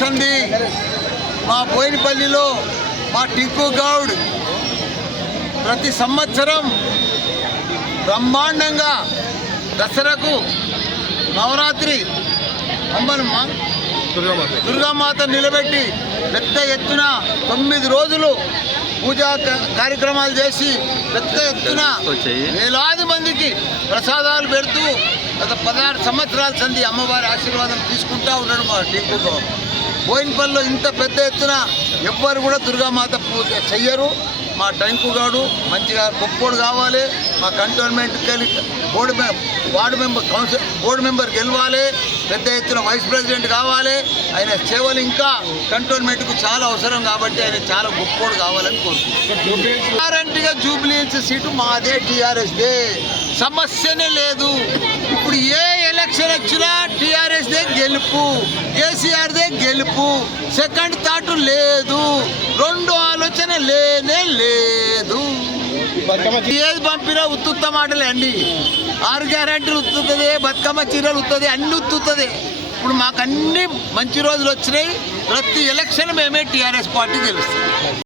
సంధి మా బోయినపల్లిలో మా టింకు గౌడ్ ప్రతి సంవత్సరం బ్రహ్మాండంగా దసరాకు నవరాత్రి అమ్మనమ్మ దుర్గామాత నిలబెట్టి పెద్ద ఎత్తున 9 రోజులు పూజా కార్యక్రమాలు చేసి పెద్ద ఎత్తున వేలాది మందికి ప్రసాదాలు పెడుతూ గత 16 సంవత్సరాల సంధి అమ్మవారి ఆశీర్వాదం తీసుకుంటూ ఉన్నాడు మా టీంకు. బోయినపల్లిలో ఇంత పెద్ద ఎత్తున ఎవ్వరు కూడా దుర్గామాత పూజ చెయ్యరు. మా టింకు గౌడ్ మంచిగా గొప్పోడు కావాలి, మా కంటోన్మెంట్కి వార్డు మెంబర్ గెలవాలి, పెద్ద ఎత్తున వైస్ ప్రెసిడెంట్ కావాలి. ఆయన సేవలు ఇంకా కంటోన్మెంట్కు చాలా అవసరం కాబట్టి ఆయన చాలా గొప్పోడు కావాలని కోరుకుంటున్నాను. గ్యారంటీగా జూబ్లీహిల్స్ సీటు మాదే, టీఆర్ఎస్దే, సమస్యనే లేదు. ఇప్పుడు ఏ ఎలక్షన్ వచ్చినా టీఆర్ఎస్దే గెలుపు, కేసీఆర్దే గెలుపు, సెకండ్ థాట్ లేదు, రెండు ఆలోచన లేనే లేదు. ఏది పంపినా ఉత్తుత్త మాటలే అండి. 6 గ్యారంటీలు ఉత్తుతుంది, బతుకమ్మ చీరలు ఉత్తుంది, అన్ని ఉత్తుతుంది. ఇప్పుడు మాకు అన్ని మంచి రోజులు వచ్చినాయి. ప్రతి ఎలక్షన్ మేమే టీఆర్ఎస్ పార్టీ గెలుస్తాం.